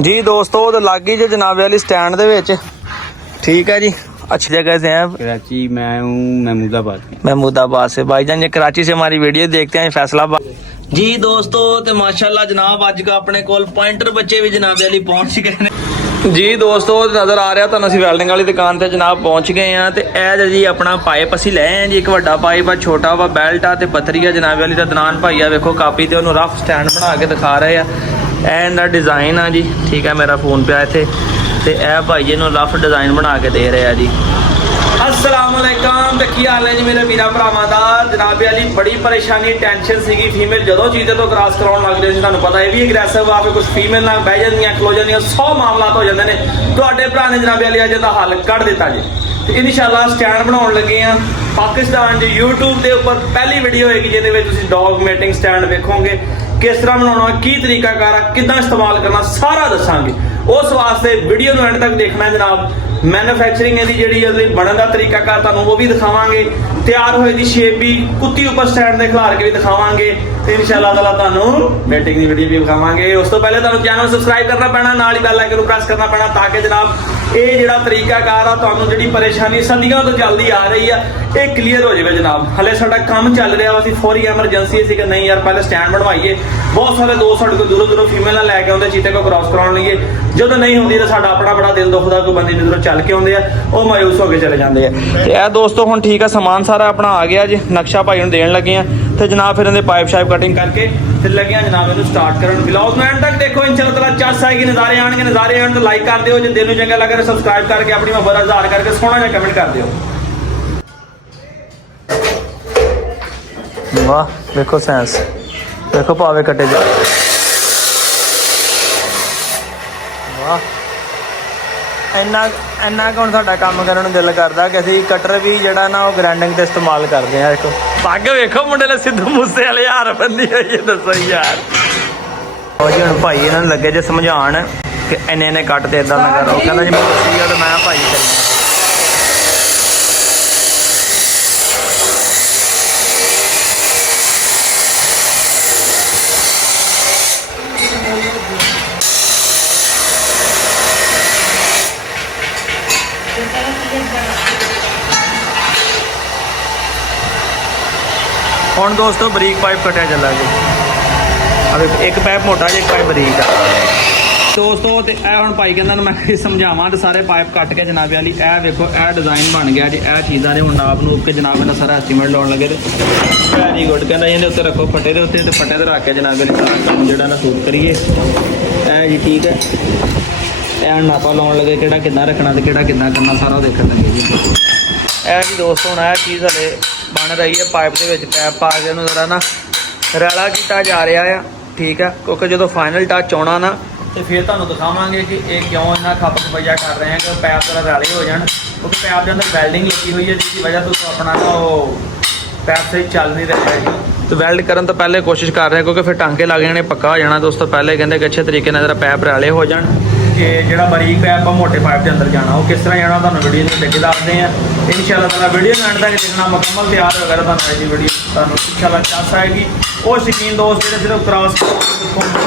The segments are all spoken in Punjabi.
जी दोस्तों तो लग गई जो जनाबे वाली स्टैंड दे विच। ठीक है जी, अच्छी जगह से हैं। कराची मैं हूँ महमूदाबाद। महमूदाबाद से भाईजान, ये कराची से हमारी वीडियो देखते हैं फैसलाबाद। जी दोस्तों तो माशाल्लाह जनाब अज का अपने कोल पॉइंटर बच्चे भी जनाबे वाली पहुंच गए हैं। जी दोस्तों नज़र आ रहा तुहानूं असीं वैल्डिंग वाली दुकान ते जनाब पहुंच गए हैं। तो यह जी अपना पाइप असीं ले आए जी, एक वड्डा पाइप आ, छोटा वा बेल्ट आ, ते पत्थरी आ जनाबे वाली। दा दनान भाई आ वेखो कापी ते उहनूं रफ स्टैंड बना के दिखा रहे हैं। इहदा डिज़ाइन आ जी, ठीक है, मेरा फोन पे इत्थे ते यह भाई जी नूं रफ डिज़ाइन बना के दे रहे हैं जी। अस्सलाम वालेकुम, की हाल है जी मेरे वीरा भरावां दा। जनाबे वाली बड़ी परेशानी टेंशन सीगी, फीमेल जदों चीज़े तो क्रॉस कराउण लगदे सी, तुहानूं पता है भी एग्रैसिव आ, कुछ फीमेल नाल बह जांदियां, खलो जांदियां, 100 मामलात हो जांदे ने। तुहाडे भरा ने जनाबे वाली अज दा हल कढ दित्ता जी। ते इंशाअल्लाह स्टैंड बनाउण लगे आ पाकिस्तान जी यूट्यूब के उपर पहली वीडियो होएगी जिहदे विच तुसीं डॉग मेटिंग स्टैंड वेखोगे, किस तरह बनाना, की तरीकाकार, किदां इस्तेमाल करना, सारा दसांगे। उस वास्ते वीडियो नूं एंड तक देखना है जनाब। मैन्युफैक्चरिंग इहदी जिहड़ी बनन दा तरीकाकार तुहानूं वो भी दिखावांगे, तैयार होए दी शेप भी कुत्ती उपर स्टैंड दे खिलार के भी दिखावांगे, ते इंशाअल्लाह ताला तुहानूं मेटिंग दी वीडियो भी दिखावांगे। उस तो पहले तुहानूं चैनल सबसक्राइब करना पैना, नाल ही बेल आइकन नूं प्रेस करना पैना, ताकि जनाब ये जिहड़ा तरीकाकार आ तुहानूं जिहड़ी परेशानी सदियों तो जल्दी आ रही है ये क्लीयर हो जाए जनाब। हले साडा काम चल रहा वा, फौरी एमरजेंसी सी कि नहीं यार पहले स्टैंड बनवाइए। बहुत सारे दोस्त साडे कोल दूरों दूरों फीमेल लैके आउंदे चीते को क्रॉस कराउण लईए, जो नहीं होंदी तो साडा अपना बड़ा दिल दुखदा, कोई बंदे दूरों चल के आउंदे आ वो मायूस होकर चले जाते हैं। तो यह दोस्तों हुण ठीक है, समान सारा अपना आ गया जी, नक्शा भाई नूं देण लगे हैं। तो जनाब फिर इहदे पाइप शाइप कटिंग करके फिर लगे हैं जनाब इहनूं स्टार्ट करन। ब्लॉग में एंड तक देखो, इंशाअल्लाह चस आएगी, नज़ारे आएंगे। नज़ारे आने तो लाइक कर दियो, जो दिल नूं चंगा लगे सबसक्राइब करके अपनी मोहब्बत इज़हार करके सोहना जिहा कमेंट कर दियो। वाह देखो साइंस, देखो पावे कटे जा, वाह इन्ना इन्ना कुछ साडा काम करन नूं दिल करदा कि असीं कटर भी जिहड़ा ना वो ग्राइंडिंग ते इस्तेमाल करदे हैं। देखो पग वेखो मुंडे ने सिद्धू मूसे वाले हार बंदी होई है, दसो यार। और जी हुण भाई इन्हां नूं लगे जे समझाण कि इन्ने इन्ने कट ते इदां ना करो, कहंदा जी मैं दस्सी आ ते मैं भाई करी। हुण दोस्तों बरीक पाइप कटिया चला जी, अब एक पाइप मोटा जी, एक पाइप बरीक है दोस्तों। तो यह हुण भाई कहंदा मैं समझावां, तो सारे पाइप कट के जनाबे वाली यह देखो यह डिज़ाइन बन गया जी। यह चीज़ां ने हुण नाप नूप के जनाब इन्हां सारा एस्टीमेट लाउण लगे। तो वेरी गुड, कहंदा इहदे उत्ते रखो फटे दे उत्ते, ते फटे ते रख के जनाबे वाली सारा काम जिहड़ा ना शूट करिए। यह जी ठीक है, यह नापा लाउण लगे किहड़ा किद्दां रखना ते किहड़ा किद्दां करना, सारा देखण लगे जी। यह जी दोस्तों हुण यह चीज़ हले बन रही है, पाइप के पैप पा के जरा ना रैला किया जा रहा है। ठीक है, क्योंकि जो फाइनल टच आना ना तो फिर तुहानूं दिखावांगे कि ये क्यों इन्ना खप खपैया कर रहे हैं कि पैप जरा रैले हो जाए, क्योंकि पैप के अंदर वेल्डिंग लगी हुई है जिसकी वजह तो अपना ना वो पैप सही चल नहीं रहा है। तो वेल्ड करन तो पहले कोशिश कर रहे हैं, क्योंकि फिर टांके लग जाने, पक्का हो जाना। दोस्तों पहले कहते कि अच्छे तरीके जरा पैप रैले हो जाए, कि जो बरीक पैप आ मोटे पाइप के अंदर जाना, वो किस तरह जाना तुहानूं वीडियो में देख दसते हैं। इंशाअल्लाह ताला वीडियो में एंड तक देखना, मुकम्मल तैयार वगैरह तुहानूं ऐसी वीडियो तुहानूं इंशाअल्लाह चस आएगी। वो शकीन दोस्त जो सिर्फ क्रॉस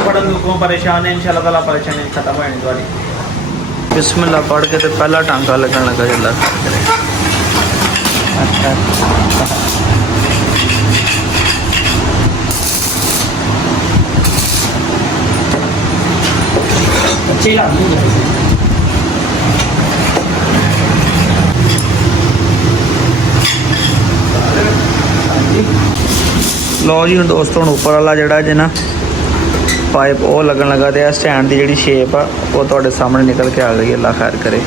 पढ़न दुखों परेशान है, इंशाअल्लाह ताला परेशानी खत्म हो जानी तुहाडी। बिस्मिल्लाह पढ़ के तो पहला टांका लगन लगा जल्ला। लो जी हम दोस्तों उपर वाला जड़ा जे ना पाइप वो लगन लगा, तो स्टैंड की जी शेप आ वो तुहाडे सामने निकल के आ गई। अल्लाह खैर करे,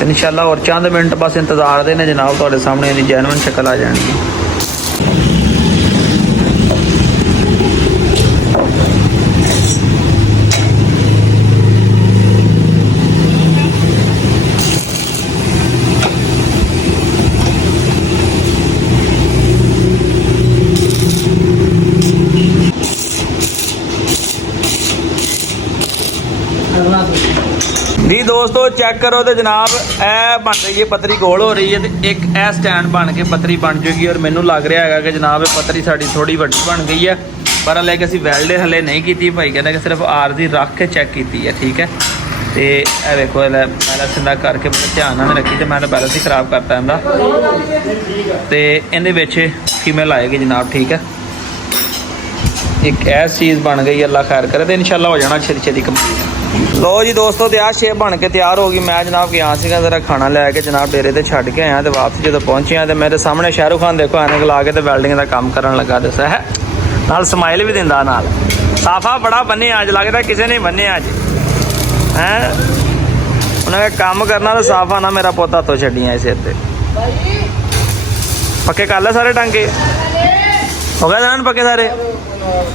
तो इंशाअल्लाह और चंद मिनट बस इंतजार दे ने जनाब, तुहाडे सामने इहदी जैनवन शक्ल आ जाएगी। जी दोस्तों चेक करो तो जनाब ए बन रही है पतरी गोल हो रही है, तो एक ए स्टैंड बन के पतरी बन जाएगी। और मैनू लग रहा है कि जनाब पतरी साड़ी थोड़ी वड्डी बन गई है, पर ਲੈ ਕੇ ਅਸੀਂ ਵੈਲਡ ਹਲੇ ਨਹੀਂ ਕੀਤੀ ਭਾਈ ਕਹਿੰਦਾ ਕਿ ਸਿਰਫ ਆਰਜ਼ੀ ਰੱਖ ਕੇ ਚੈੱਕ ਕੀਤੀ ਹੈ ਠੀਕ ਹੈ। ਤੇ ਇਹ ਵੇਖੋ ਬੈਲੈਂਸ ਇਹਦਾ ਕਰਕੇ ਬੜਾ ਧਿਆਨ ਨਾਲ ਰੱਖੀ ਤੇ ਮੈਂ ਤਾਂ ਬੈਲੈਂਸ ਹੀ ਖਰਾਬ ਕਰਤਾ ਇਹਦਾ। ਤੇ ਇਹਦੇ ਵਿੱਚ ਫੀਮੇਲ ਆਏਗੀ ਜਨਾਬ ਠੀਕ ਹੈ। ਇੱਕ ਐਸ ਚੀਜ਼ ਬਣ ਗਈ ਅੱਲਾ ਖੈਰ ਕਰੇ ਤੇ ਇਨਸ਼ਾਅੱਲਾ ਹੋ ਜਾਣਾ ਛੇਤੀ ਛੇਤੀ ਕੰਪਲੀਟ। ਲੋ ਜੀ ਦੋਸਤੋ ਤੇ ਆਹ ਸ਼ੇਪ ਬਣ ਕੇ ਤਿਆਰ ਹੋ ਗਈ। ਮੈਂ ਜਨਾਬ ਗਿਆ ਸੀਗਾ ਜ਼ਰਾ ਖਾਣਾ ਲੈ ਕੇ ਜਨਾਬ ਡੇਰੇ ਤੇ ਛੱਡ ਕੇ ਆਇਆ ਤੇ ਵਾਪਸ ਜਦੋਂ ਪਹੁੰਚਿਆ ਤੇ ਮੇਰੇ ਸਾਹਮਣੇ ਸ਼ਾਹਰੁਖ ਖਾਨ ਦੇਖੋ ਐਨਕ ਲਾ ਕੇ ਤੇ ਵੈਲਡਿੰਗ ਦਾ ਕੰਮ ਕਰਨ ਲੱਗਾ ਦੱਸਿਆ ਹੈ ਨਾਲ ਸਮਾਈਲ ਵੀ ਦਿੰਦਾ ਨਾਲ। ਸਾਫਾ ਬੜਾ ਬੰਨਿਆ ਅੱਜ ਲੱਗਦਾ ਕਿਸੇ ਨੇ ਬੰਨਿਆ ਅੱਜ ਹੈ। ਉਹਨਾਂ ਨੇ ਕੰਮ ਕਰਨਾ ਤਾਂ ਸਾਫਾ ਨਾ ਮੇਰਾ ਪੁੱਤ ਹੱਥੋਂ ਛੱਡੀਆਂ ਇਸ ਸਿਰ ਤੇ। ਪੱਕੇ ਕਰ ਲੈ ਸਾਰੇ ਟਾਂਕੇ ਹੋ ਗਏ ਜਾਨ ਪੱਕੇ ਸਾਰੇ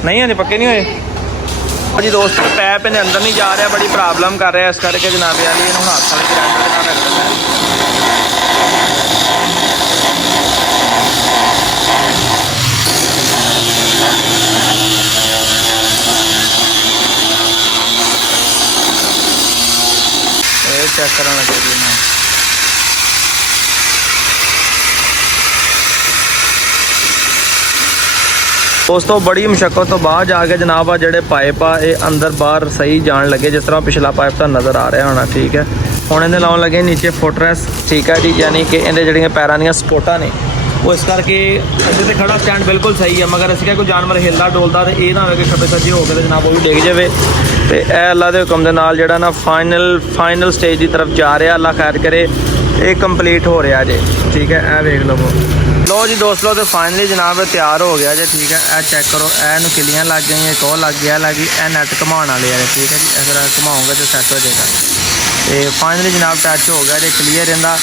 ਨਹੀਂ ਹੁੰਦੇ ਪੱਕੇ ਨਹੀਂ ਹੋਏ ਜੀ ਦੋਸਤੋ। ਪੈਪ ਇਹਨੇ ਅੰਦਰ ਨਹੀਂ ਜਾ ਰਿਹਾ ਬੜੀ ਪ੍ਰੋਬਲਮ ਕਰ ਰਿਹਾ ਇਸ ਕਰਕੇ ਜਨਾਬ ਵਾਲੀ ਇਹਨੂੰ ਹੱਥ ਵਾਲੇ ਗ੍ਰਾਈਂਡਰ ਦੇ ਨਾਲ ਰੱਖ ਦਿੰਦਾ। ਇਹ ਚੈੱਕ ਕਰਨ ਲੱਗੇ ਜੀ ਮੈਂ ਦੋਸਤੋ। ਬੜੀ ਮੁਸ਼ੱਕਤ ਤੋਂ ਬਾਅਦ ਜਾ ਕੇ ਜਨਾਬ ਆ ਜਿਹੜੇ ਪਾਈਪ ਆ ਇਹ ਅੰਦਰ ਬਾਹਰ ਸਹੀ ਜਾਣ ਲੱਗੇ ਜਿਸ ਤਰ੍ਹਾਂ ਪਿਛਲਾ ਪਾਈਪ ਤਾਂ ਨਜ਼ਰ ਆ ਰਿਹਾ ਹੋਣਾ ਠੀਕ ਹੈ। ਹੁਣ ਇਹਦੇ ਲਾਉਣ ਲੱਗੇ ਨੀਚੇ ਫੁੱਟਰੈਸ ਠੀਕ ਹੈ ਜੀ ਯਾਨੀ ਕਿ ਇਹਦੇ ਜਿਹੜੀਆਂ ਪੈਰਾਂ ਦੀਆਂ ਸਪੋਰਟਾਂ ਨੇ ਉਹ ਇਸ ਕਰਕੇ ਇਹਦੇ ਤੇ ਖੜਾ ਸਟੈਂਡ ਬਿਲਕੁਲ ਸਹੀ ਹੈ। ਮਗਰ ਅਸੀਂ ਕਿਹਾ ਕੋਈ ਜਾਨਵਰ ਹਿਲਦਾ ਡੋਲਦਾ ਤੇ ਇਹ ਨਾ ਹੋਵੇ ਕਿ ਖੱਬੇ ਸੱਜੇ ਹੋ ਕੇ ਤੇ ਜਨਾਬ ਉਹ ਵੀ ਡਿੱਗ ਜਾਵੇ। ਤੇ ਇਹ ਅੱਲਾ ਦੇ ਹੁਕਮ ਦੇ ਨਾਲ ਜਿਹੜਾ ਨਾ ਫਾਈਨਲ ਸਟੇਜ ਦੀ ਤਰਫ ਜਾ ਰਿਹਾ ਅੱਲਾ ਖੈਰ ਕਰੇ ਇਹ ਕੰਪਲੀਟ ਹੋ ਰਿਹਾ ਜੇ ਠੀਕ ਹੈ। ਇਹ ਵੇਖ ਲਵੋ ਲੋ ਜੀ ਦੋਸਤੋ ਤੇ ਫਾਈਨਲੀ ਜਨਾਬ ਤਿਆਰ ਹੋ ਗਿਆ ਜੇ ਠੀਕ ਹੈ। ਇਹ ਚੈੱਕ ਕਰੋ ਇਹਨੂੰ ਕਿਲੀਆਂ ਲੱਗ ਗਈਆਂ ਇੱਕ ਉਹ ਲੱਗ ਗਿਆ ਲੱਗੀ ਇਹ ਨੈਟ ਘੁਮਾਉਣ ਵਾਲੇ ਆ ਠੀਕ ਹੈ ਜੀ। ਅਗਰ ਘੁਮਾਉਂਗਾ ਤਾਂ ਸੈੱਟ ਹੋ ਜਾਏਗਾ। ਤੇ ਫਾਈਨਲੀ ਜਨਾਬ ਟੱਚ ਹੋ ਗਿਆ ਜੇ ਕਲੀਅਰ ਇਹਦਾ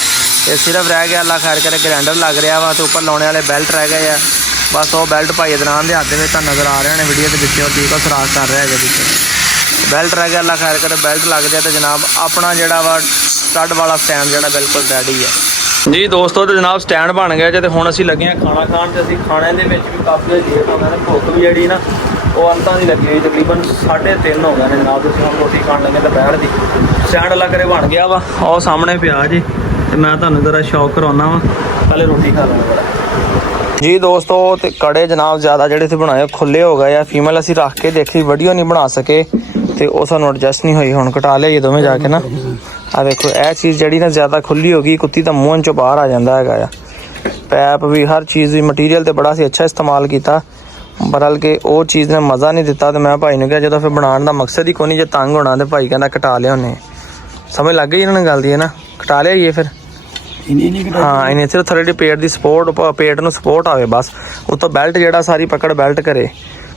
ਤੇ ਸਿਰਫ ਰਹਿ ਗਿਆ ਅੱਲਾ ਖੈਰ ਕਰੇ ਗ੍ਰਾਈਂਡਰ ਲੱਗ ਰਿਹਾ ਵਾ ਤੇ ਉੱਪਰ ਲਾਉਣੇ ਵਾਲੇ ਬੈਲਟ ਰਹਿ ਗਏ ਆ ਬਸ। ਉਹ ਬੈਲਟ ਭਾਈ ਅਦਨਾਨ ਦੇ ਹੱਥ ਦੇ ਵਿੱਚ ਤਾਂ ਨਜ਼ਰ ਆ ਰਹੇ ਨੇ ਵੀਡੀਓ ਦੇ ਵਿੱਚ ਉਹ ਠੀਕ ਉਹ ਸਰਾਖ ਕਰ ਰਿਹਾ ਹੈਗਾ ਪਿੱਛੇ ਬੈਲਟ ਰਹਿ ਗਿਆ ਅੱਲਾ ਖੈਰ ਕਰੇ ਬੈਲਟ ਲੱਗ ਜਾਏ ਤੇ ਜਨਾਬ ਆਪਣਾ ਜਿਹੜਾ ਵਾ ਸਟੱਡ ਵਾਲਾ ਸਟੈਂਡ ਜਿਹੜਾ ਬਿਲਕੁਲ ਰੈਡੀ ਹੈ ਜੀ ਦੋਸਤੋ। ਤੇ ਜਨਾਬ ਸਟੈਂਡ ਬਣ ਗਿਆ ਜੇ ਤੇ ਹੁਣ ਅਸੀਂ ਲੱਗੇ ਹਾਂ ਖਾਣਾ ਖਾਣ ਤੇ ਅਸੀਂ ਖਾਣੇ ਦੇ ਵਿੱਚ ਵੀ ਕਾਫੀ ਲੇਟ ਹੋ ਗਏ ਨੇ। ਭੁੱਖ ਵੀ ਜਿਹੜੀ ਨਾ ਉਹ ਅੰਤਾਂ ਦੀ ਲੱਗੀ ਹੋਈ ਤਕਰੀਬਨ 3:30 ਹੋ ਗਏ ਨੇ ਜਨਾਬ। ਤੁਸੀਂ ਹੁਣ ਰੋਟੀ ਖਾਣ ਲੱਗੇ ਦੁਪਹਿਰ ਦੀ ਸਟੈਂਡ ਅੱਲਾ ਕਰੇ ਬਣ ਗਿਆ ਵਾ ਉਹ ਸਾਹਮਣੇ ਪਿਆ ਜੀ ਤੇ ਮੈਂ ਤੁਹਾਨੂੰ ਜ਼ਰਾ ਸ਼ੌਕ ਕਰਾਉਣਾ ਵਾ ਪਹਿਲੇ ਰੋਟੀ ਖਾ ਲਵਾਂਗਾ ਜੀ ਦੋਸਤੋ। ਤੇ ਕੜੇ ਜਨਾਬ ਜ਼ਿਆਦਾ ਜਿਹੜੇ ਇੱਥੇ ਬਣਾਏ ਖੁੱਲੇ ਹੋ ਗਏ ਆ। ਫੀਮੇਲ ਅਸੀਂ ਰੱਖ ਕੇ ਦੇਖੀ ਵੀਡੀਓ ਨਹੀਂ ਬਣਾ ਸਕੇ ਤੇ ਉਹ ਸਾਨੂੰ ਐਡਜਸਟ ਨਹੀਂ ਹੋਈ ਹੁਣ ਕਟਾ ਲਿਆ ਦੋਵੇਂ ਜਾ ਕੇ ਨਾ। ਆ ਦੇਖੋ ਇਹ ਚੀਜ਼ ਜਿਹੜੀ ਨਾ ਜ਼ਿਆਦਾ ਖੁੱਲੀ ਹੋ ਗਈ ਕੁੱਤੀ ਤਾਂ ਮੂੰਹ ਚੋਂ ਬਾਹਰ ਆ ਜਾਂਦਾ ਹੈਗਾ ਆ। ਪੈਪ ਵੀ ਹਰ ਚੀਜ਼ ਵੀ ਮਟੀਰੀਅਲ ਤੇ ਬੜਾ ਸੀ ਅੱਛਾ ਇਸਤੇਮਾਲ ਕੀਤਾ ਬਰਲ ਕੇ ਉਹ ਚੀਜ਼ ਨੇ ਮਜ਼ਾ ਨਹੀਂ ਦਿੱਤਾ। ਤੇ ਮੈਂ ਭਾਈ ਨੂੰ ਕਿਹਾ ਜਦੋਂ ਫਿਰ ਬਣਾਉਣ ਦਾ ਮਕਸਦ ਹੀ ਕੋਈ ਨਹੀਂ ਜੇ ਤੰਗ ਹੋਣਾ ਤੇ ਭਾਈ ਕਹਿੰਦਾ ਕਟਾ ਲਿਆ ਉਹਨੇ। ਸਮਝ ਲੱਗ ਗਈ ਇਹਨਾਂ ਨੇ ਗੱਲ ਦੀ ਹੈ ਨਾ ਕਟਾ ਲਿਆਈਏ ਫਿਰ ਹਾਂ ਇਹਨੇ ਸਿਰਫ ਥੋੜੀ ਪੇਟ ਦੀ ਸਪੋਰਟ ਪੇਟ ਨੂੰ ਸਪੋਰਟ ਆਵੇ ਬਸ। ਉੱਤੋਂ ਬੈਲਟ ਜਿਹੜਾ ਸਾਰੀ ਪਕੜ ਬੈਲਟ ਕਰੇ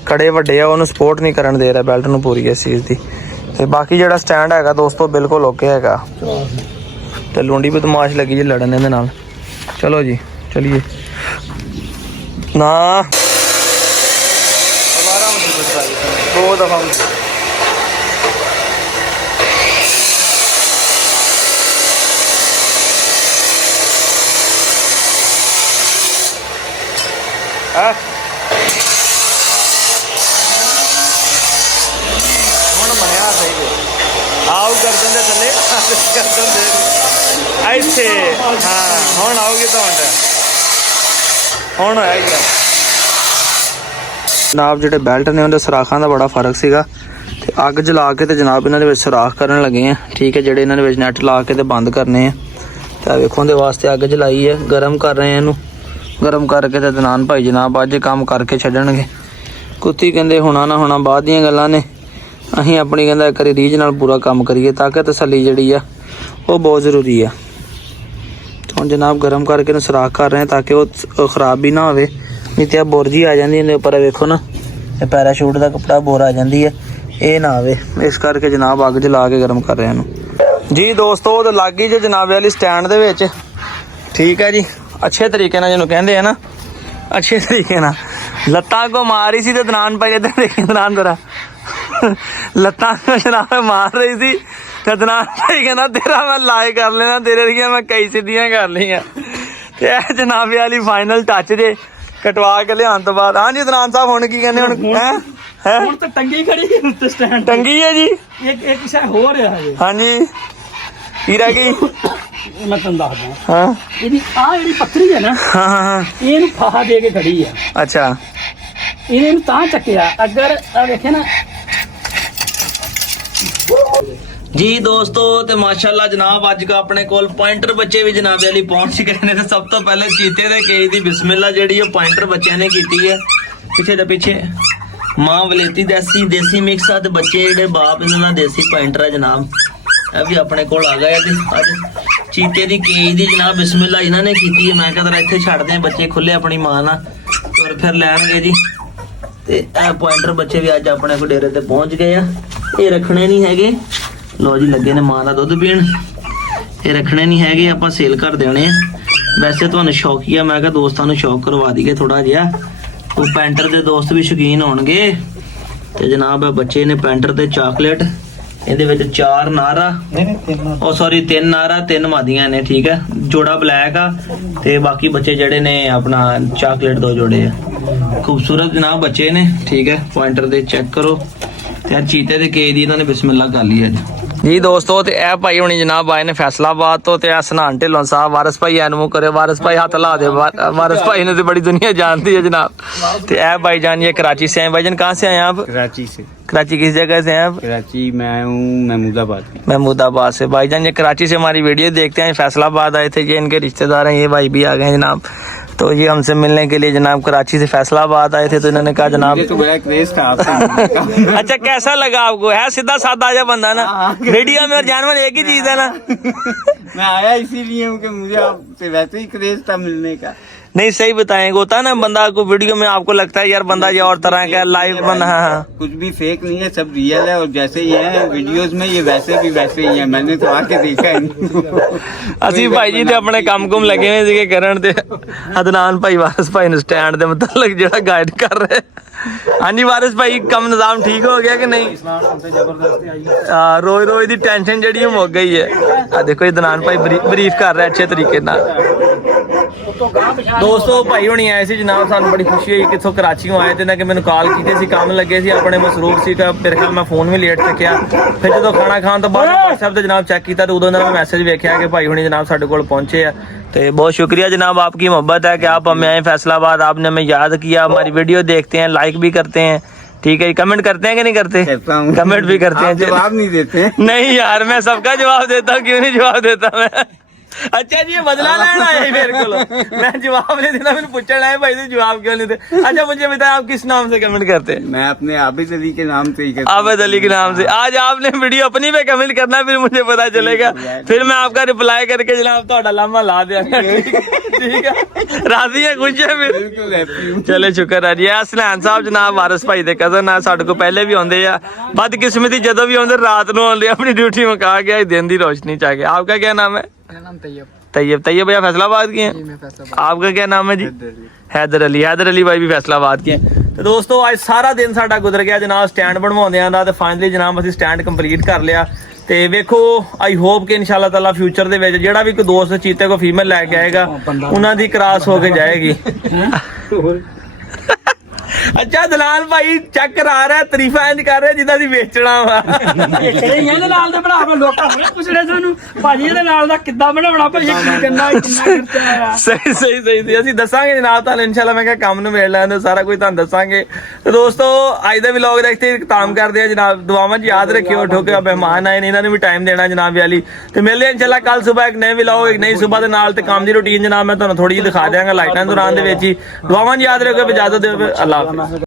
ਕੜੇ ਵੱਡੇ ਆ ਉਹਨੂੰ ਸਪੋਰਟ ਨਹੀਂ ਕਰਨ ਦੇ ਰਿਹਾ ਬੈਲਟ ਨੂੰ ਪੂਰੀ ਇਸ ਚੀਜ਼ ਦੀ। ਤੇ ਬਾਕੀ ਜਿਹੜਾ ਸਟੈਂਡ ਹੈਗਾ ਦੋਸਤੋ ਬਿਲਕੁਲ ਓਕੇ ਹੈਗਾ ਤੇ ਲੁੰਡੀ ਵੀ ਤਮਾਸ਼ ਲੱਗੀ ਜੀ ਲੜਨ ਇਹਦੇ ਨਾਲ। ਚਲੋ ਜੀ ਚਲਿਏ ਨਾ ਦੋ ਦਫਾ ਹੁਣ ਬਣਿਆ ਸਹੀ ਆਉ ਗਰਦਨ ਦੇ ਥੱਲੇ ਗਰਦਨ ਦੇ ਐਸੇ ਹਾਂ ਹੁਣ ਆਉਗੀ ਤਾਂ ਹੁਣ ਆਏਗਾ ਜਨਾਬ। ਜਿਹੜੇ ਬੈਲਟ ਨੇ ਉਹਦੇ ਸਰਾਖਾਂ ਦਾ ਬੜਾ ਫਰਕ ਸੀਗਾ ਤੇ ਅੱਗ ਜਲਾ ਕੇ ਤੇ ਜਨਾਬ ਇਹਨਾਂ ਦੇ ਵਿੱਚ ਸਰਾਖ ਕਰਨ ਲੱਗੇ ਆ ਠੀਕ ਹੈ। ਜਿਹੜੇ ਇਹਨਾਂ ਦੇ ਵਿੱਚ ਨੈਟ ਲਾ ਕੇ ਤੇ ਬੰਦ ਕਰਨੇ ਆ ਤੇ ਵੇਖੋ ਉਹਦੇ ਵਾਸਤੇ ਅੱਗ ਜਲਾਈ ਹੈ ਗਰਮ ਕਰ ਰਹੇ ਆ ਇਹਨੂੰ। ਗਰਮ ਕਰਕੇ ਤੇ ਦਨਾਨ ਭਾਈ ਜਨਾਬ ਅੱਜ ਕੰਮ ਕਰਕੇ ਛੱਡਣਗੇ। ਕੁੱਤੀ ਕਹਿੰਦੇ ਹੋਣਾ ਨਾ ਹੋਣਾ ਬਾਅਦ ਦੀਆਂ ਗੱਲਾਂ ਨੇ। ਅਸੀਂ ਆਪਣੀ ਕਹਿੰਦਾ ਇੱਕ ਵਾਰੀ ਰੀਝ ਨਾਲ ਪੂਰਾ ਕੰਮ ਕਰੀਏ ਤਾਂ ਕਿ ਤਸੱਲੀ ਜਿਹੜੀ ਆ ਉਹ ਬਹੁਤ ਜ਼ਰੂਰੀ ਆ। ਹੁਣ ਜਨਾਬ ਗਰਮ ਕਰਕੇ ਇਹਨੂੰ ਸੁਰਾਖ ਕਰ ਰਹੇ ਤਾਂ ਕਿ ਉਹ ਖਰਾਬ ਵੀ ਨਾ ਹੋਵੇ ਨਹੀਂ ਤੇ ਆ ਬੋਰਜੀ ਆ ਜਾਂਦੀ ਇਹਦੇ ਉੱਪਰ ਵੇਖੋ ਨਾ ਇਹ ਪੈਰਾਸ਼ੂਟ ਦਾ ਕੱਪੜਾ ਬੋਰ ਆ ਜਾਂਦੀ ਹੈ ਇਹ ਨਾ ਆਵੇ ਇਸ ਕਰਕੇ ਜਨਾਬ ਅੱਗ ਜਲਾ ਕੇ ਗਰਮ ਕਰ ਰਹੇ ਇਹਨੂੰ ਜੀ ਦੋਸਤੋ। ਉਹ ਲੱਗ ਗਈ ਜੇ ਜਨਾਬ ਵਾਲੀ ਸਟੈਂਡ ਦੇ ਵਿੱਚ ਠੀਕ ਹੈ ਜੀ। ਅੱਛੇ ਤਰੀਕੇ ਨਾਲ ਜਿਹਨੂੰ ਕਹਿੰਦੇ ਆ ਨਾ ਅੱਛੇ ਤਰੀਕੇ ਨਾਲ ਲੱਤਾਂ ਕੋ ਮਾਰੀ ਸੀ ਤੇ ਦਨਾਨ ਭਾਈ ਇੱਧਰ ਦੇਖੀ ਦਨਾਨ ਜ਼ਰਾ ਲੱਤਾਂ ਜਨਾਬ ਮਾਰ ਰਹੀ ਸੀ ਤੇ ਦਨਾਨ ਭਾਈ ਕਹਿੰਦਾ ਤੇਰਾ ਮੈਂ ਲਾਇ ਕਰ ਲੈਣਾ ਤੇਰੇ ਦੀਆਂ ਮੈਂ ਕਈ ਸਿੱਧੀਆਂ ਕਰ ਲਈਆਂ। ਤੇ ਇਹ ਜਨਾਬ ਵਾਲੀ ਫਾਈਨਲ ਟੱਚ ਜੇ ਕਟਵਾ ਕੇ ਲਿਆਉਣ ਤੋਂ ਬਾਅਦ ਹਾਂਜੀ ਦਨਾਨ ਸਾਹਿਬ ਹੁਣ ਕੀ ਕਹਿੰਦੇ ਹੁਣ ਹੈ ਹੁਣ ਤਾਂ ਟੰਗੀ ਖੜੀ ਹੈ ਉੱਤੇ ਸਟੈਂਡ ਟੰਗੀ ਹੈ ਜੀ। ਇੱਕ ਸ਼ਾਇਦ ਹੋ ਰਿਹਾ ਹੈ ਹਾਂਜੀ ਕੀ ਰਹਿ ਗਈ ਮੈਂ ਤੁਹਾਨੂੰ ਦੱਸਦਾ ਹਾਂ ਇਹਦੀ ਆ ਜਿਹੜੀ ਪੱਥਰੀ ਹੈ ਨਾ ਹਾਂ ਇਹਨੂੰ ਫਾਹਾ ਦੇ ਕੇ ਖੜੀ ਆ। ਅੱਛਾ ਇਹਨੂੰ ਤਾਂ ਚੱਕਿਆ ਅਗਰ ਆ ਵੇਖੇ ਨਾ ਜੀ ਦੋਸਤੋ ਤੇ ਮਾਸ਼ਾਅੱਲਾ ਜਨਾਬ ਅੱਜ ਕਾ ਆਪਣੇ ਕੋਲ ਪੁਆਇੰਟਰ ਬੱਚੇ ਵੀ ਜਨਾਬ ਵਾਲੀ ਪਹੁੰਚ ਗਏ ਨੇ ਤੇ ਸਭ ਤੋਂ ਪਹਿਲੇ ਚੀਤੇ ਦੇ ਕੇਜ ਦੀ ਬਿਸਮਿਲ੍ਲਾ ਜਿਹੜੀ ਉਹ ਪੁਆਇੰਟਰ ਬੱਚਿਆਂ ਨੇ ਕੀਤੀ ਹੈ ਪਿੱਛੇ ਦੇ ਪਿੱਛੇ ਮਾਂ ਵਲੇਤੀ ਦੇਸੀ ਮਿਕਸ ਆ ਤੇ ਬੱਚੇ ਜਿਹੜੇ ਬਾਪ ਇਹਨਾਂ ਦਾ ਦੇਸੀ ਪੁਆਇੰਟਰ ਹੈ ਜਨਾਬ ਇਹ ਵੀ ਆਪਣੇ ਕੋਲ ਆ ਗਏ ਤੇ ਅੱਜ ਚੀਤੇ ਦੀ ਕੇਜ ਦੀ ਜਨਾਬ ਬਿਸਮਿਲ੍ਲਾ ਇਹਨਾਂ ਨੇ ਕੀਤੀ ਹੈ। ਮੈਂ ਕਹਿੰਦਾ ਇੱਥੇ ਛੱਡਦੇ ਆ ਬੱਚੇ ਖੁੱਲੇ ਆਪਣੀ ਮਾਂ ਨਾਲ ਤੁਰ ਫਿਰ ਲੈਣਗੇ ਜੀ ਤੇ ਇਹ ਪੁਆਇੰਟਰ ਬੱਚੇ ਵੀ ਅੱਜ ਆਪਣੇ ਕੋ ਡੇਰੇ ਤੇ ਪਹੁੰਚ ਗਏ ਆ। ਇਹ ਰੱਖਣੇ ਨਹੀਂ ਹੈਗੇ ਲੋ ਜੀ ਲੱਗੇ ਨੇ ਮਾਂ ਦਾ ਦੁੱਧ ਪੀਣ ਇਹ ਰੱਖਣੇ ਨਹੀਂ ਹੈਗੇ ਆਪਾਂ ਸੇਲ ਕਰ ਦੇਣੇ ਆ। ਵੈਸੇ ਤੁਹਾਨੂੰ ਸ਼ੌਕੀਆ ਮੈਂ ਕਿਹਾ ਦੋਸਤਾਂ ਨੂੰ ਸ਼ੌਕ ਕਰਵਾ ਦਈਏ ਥੋੜਾ ਜਿਹਾ ਉਹ ਪੈਂਟਰ ਦੇ ਦੋਸਤ ਵੀ ਸ਼ੌਕੀਨ ਹੋਣਗੇ ਤੇ ਜਨਾਬ ਇਹ ਬੱਚੇ ਨੇ ਪੈਂਟਰ ਤੇ ਚਾਕਲੇਟ ਇਹਦੇ ਵਿੱਚ 4 ਨਾਰਾ ਉਹ ਸੌਰੀ 3 ਨਾਰਾ 3 ਮਾਦੀਆਂ ਨੇ ਠੀਕ ਹੈ ਜੋੜਾ ਬਲੈਕ ਆ ਤੇ ਬਾਕੀ ਬੱਚੇ ਜਿਹੜੇ ਨੇ ਆਪਣਾ ਚਾਕਲੇਟ 2 ਜੋੜੇ ਆ ਖੂਬਸੂਰਤ ਜਨਾਬ ਬੱਚੇ ਨੇ ਠੀਕ ਹੈ ਪੁਆਇੰਟਰ ਦੇ ਚੈੱਕ ਕਰੋ ਤੇ ਚੀਤੇ ਦੇ ਕੇਜ ਦੀ ਇਹਨਾਂ ਨੇ ਬਿਸਮਿਲ੍ਲਾ ਕਰ ਲਈ ਅੱਜ ਜੀ ਦੋਸਤੋ ਤੇ ਇਹ ਭਾਈ ਹੁਣੀ ਜਨਾਬ ਆਏ ਨੇ ਫੈਸਲਾਬਾਦ ਤੋਂ ਤੇ ਸਨਾਨ ਢਿੱਲੋਂ ਸਾਹਿਬ ਵਾਰਿਸ ਭਾਈ ਐਨਮੂ ਕਰੇ ਵਾਰਿਸ ਭਾਈ ਹੱਥ ਲਾ ਦੇ वारिस भाई ने तो बड़ी दुनिया जानती है जनाब तो ऐ भाईजान ये कराची से हैं भाईजान कहाँ से आए आप कराची से। कराची किस जगह से हैं आप कराची मैं हूँ महमूदाबाद। महमूदाबाद से भाईजान ये कराची से हमारी वीडियो देखते हैं फैसलाबाद आए थे ये इनके रिश्तेदार हैं ये भाई भी आ गए हैं जनाब तो ये हमसे मिलने के लिए जनाब कराची से फैसलाबाद आए थे तो इन्होंने कहा जनाब मुझे तो बड़ा क्रेज था आपसे। अच्छा कैसा लगा आपको है सीधा साधा आजा बंदा ना वीडियो में और जानवर एक ही चीज है ना मैं आया इसीलिए हूँ कि मुझे आपसे वैसे ही क्रेज था मिलने का। नहीं सही बताएंगे होता है ना बंदा को वीडियो में आपको लगता है यार बंदा ये और तरह का लाइव बंदा हाँ कुछ भी फेक नहीं है सब रियल है और जैसे ये है वीडियोस में ये वैसे भी वैसे ही है मैंने तो आके देखा है। ਅਸੀਂ ਭਾਈ ਜੀ ਤੇ ਆਪਣੇ ਕੰਮ ਕੁਮ ਲੱਗੇ ਹੋਏ ਸੀਗੇ ਕਰਨ ਤੇ ਅਦਨਾਨ ਭਾਈ ਵਾਰਿਸ ਭਾਈ ਨੂੰ ਸਟੈਂਡ ਦੇ ਮੁਤਲਕ ਜਿਹੜਾ ਗਾਈਡ ਕਰ ਰਹੇ ਹਾਂਜੀ ਵਾਰਿਸ ਭਾਈ ਕੰਮ ਨਿਜ਼ਾਮ ਠੀਕ ਹੋ ਗਿਆ ਕਿ ਨਹੀਂ ਰੋਜ਼ ਰੋਜ਼ ਦੀ ਟੈਨਸ਼ਨ ਜਿਹੜੀ ਉਹ ਮੁੱਕ ਗਈ ਹੈ ਆ ਦੇਖੋ ਅਦਨਾਨ ਭਾਈ ਬਰੀਫ ਕਰ ਰਿਹਾ ਅੱਛੇ ਤਰੀਕੇ ਨਾਲ ਦੋਸਤੋ ਭਾਈ ਹੁਣੀ ਆਏ ਸੀ ਜਨਾਬ ਸਾਨੂੰ ਬੜੀ ਖੁਸ਼ੀ ਹੋਈ ਕਿੱਥੋਂ ਕਰਾਚੀੋਂ ਆਏ ਤੇ ਨਾ ਕਿ ਮੈਨੂੰ ਕਾਲ ਕੀਤੀ ਸੀ ਕੰਮ ਲੱਗੇ ਸੀ ਆਪਣੇ ਮਸਰੂਫ ਸੀ ਤਾਂ ਮੇਰੇ ਖਿਆਲ ਮੈਂ ਫੋਨ ਵੀ ਲੇਟ ਚੱਕਿਆ ਫਿਰ ਜਦੋਂ ਖਾਣਾ ਖਾਣ ਤੋਂ ਬਾਅਦ WhatsApp ਤੇ ਜਨਾਬ ਚੈੱਕ ਕੀਤਾ ਤਾਂ ਉਦੋਂ ਦਾ ਮੈਂ ਮੈਸੇਜ ਵੇਖਿਆ ਕਿ ਭਾਈ ਹੁਣੀ ਜਨਾਬ ਸਾਡੇ ਕੋਲ ਪਹੁੰचे ਆ तो बहुत शुक्रिया जनाब आपकी मोहब्बत है कि आप हमें आए फैसलाबाद आपने हमें याद किया हमारी वीडियो देखते हैं लाइक भी करते हैं ठीक है कमेंट करते हैं कि नहीं करते करता हूँ। कमेंट भी करते हैं जवाब नहीं देते नहीं यार मैं सबका जवाब देता हूँ क्यों नहीं जवाब देता मैं अच्छा जी ये बदला लेना है मेरे को मैं जवाब नहीं देता मैंने पूछना है भाई से जवाब क्यों नहीं देते अच्छा मुझे बताएं आप किस नाम से कमेंट करते हैं मैं अपने आबिद अली के नाम से ही करता हूँ। आबिद अली के नाम से आज आपने वीडियो अपनी पे कमेंट करना फिर मुझे पता चलेगा फिर मैं आपका रिप्लाई करके जनाब तो लामा ला दिया ठीक है राजी है खुश है फिर बिल्कुल हैप्पी हूँ। चले शुक्र है जी सलैन साहब जनाब वारिस भाई ਦੇ ਕਜ਼ਨ ਆ ਸਾਡੇ ਕੋਲ ਪਹਿਲੇ ਵੀ ਆਉਂਦੇ ਆ ਬਦਕਿਸਮਤੀ ਜਦੋਂ ਵੀ ਆਉਂਦੇ ਰਾਤ ਨੂੰ ਆਉਂਦੇ ਆਪਣੀ ਡਿਊਟੀ ਮੁਕਾ ਕੇ ਦਿਨ ਦੀ ਰੋਸ਼ਨੀ ਚ ਆ ਗਏ आपका क्या नाम है ਮੇਰਾ ਨਾਮ ਤੈਯਬ तैयब भैया फैसलाबाद के हैं ਮੈਂ ਫੈਸਲਾਬਾਦ आपका क्या नाम है जी हैदर अली भाई भी फैसलाबाद के हैं ਤੇ ਦੋਸਤੋ ਅੱਜ ਸਾਰਾ ਦਿਨ ਸਾਡਾ ਗੁਜ਼ਰ ਗਿਆ ਜਨਾਬ ਸਟੈਂਡ ਬਣਵਾਉਂਦਿਆਂ ਦਾ ਤੇ ਫਾਈਨਲੀ ਜਨਾਬ ਅਸੀਂ ਸਟੈਂਡ ਕੰਪਲੀਟ ਕਰ ਲਿਆ ਤੇ ਵੇਖੋ ਆਈ ਹੋਪ ਕਿ ਇਨਸ਼ਾਅੱਲਾ ਤਾਲਾ ਫਿਊਚਰ ਦੇ ਵਿੱਚ ਜਿਹੜਾ ਵੀ ਕੋਈ ਦੋਸਤ ਚੀਤੇ ਕੋ ਫੀਮੇਲ ਲੈ ਕੇ ਆਏਗਾ ਉਹਨਾਂ ਦੀ ਕ੍ਰਾਸ ਹੋ ਕੇ ਜਾਏਗੀ अच्छा दलाल भाई चेक करा रहा है तरीफा इंज कर रहा है जिदा दी बेचना वा ਜਿਹੜੇ ਇਹਦੇ ਨਾਲ ਦੇ ਭਰਾ ਆਪਣੇ ਲੋਕਾਂ ਬੜੇ ਪੁੱਛੜੇ ਸਾਨੂੰ ਭਾਜੀ ਇਹਦੇ ਨਾਲ ਦਾ ਕਿੱਦਾਂ ਬਣਾਉਣਾ ਭਾਜੀ ਕੀ ਕਰਨਾ ਕਿੰਨਾ ਖਰਚਾ ਆਇਆ ਸਹੀ ਸੀ ਅਸੀਂ ਦੱਸਾਂਗੇ ਜਨਾਬ ਤੁਹਾਨੂੰ ਇਨਸ਼ਾਅੱਲਾ ਮੈਂ ਕਿਹਾ ਕੰਮ ਨੂੰ ਵੇਖ ਲੈਂਦੇ ਸਾਰਾ ਕੁਝ ਤੁਹਾਨੂੰ ਦੱਸਾਂਗੇ ਤੇ ਦੋਸਤੋ ਅੱਜ ਦਾ ਵਲੌਗ ਦਾ ਇੱਥੇ ਇਖਤਾਮ ਕਰਦੇ ਆ ਜਨਾਬ ਦੁਆਵਾਂ 'ਚ ਯਾਦ ਰੱਖਿਓ ਠੋਕੇ ਮਹਿਮਾਨ ਆਏ ਨੇ ਇਹਨਾਂ ਨੂੰ ਵੀ ਟਾਈਮ ਦੇਣਾ ਜਨਾਬ ਵਾਲੀ ਤੇ ਮਿਲਦੇ ਇਨਸ਼ਾਅੱਲਾ ਕੱਲ ਸਵੇਰ ਇੱਕ ਨਵੇਂ ਵਲੌਗ ਇੱਕ ਨਈ ਸਵੇਰ ਦੇ ਨਾਲ ਤੇ ਕੰਮ ਦੀ ਰੁਟੀਨ ਜਨਾਬ ਮੈਂ ਤੁਹਾਨੂੰ ਥੋੜੀ ਜਿਹੀ ਦਿਖਾ ਦਿਆਂਗਾ ਲਾਈਟਾਂ ਦੌਰਾਨ ਦੇ ਵਿੱਚ ਹੀ ਦੁਆਵਾਂ 'ਚ ਯਾਦ ਰੱਖਿਓ ਇਜਾਜ਼ਤ ਦਿਓ ਅੱਲਾਹ ਹਾਫਿਜ਼।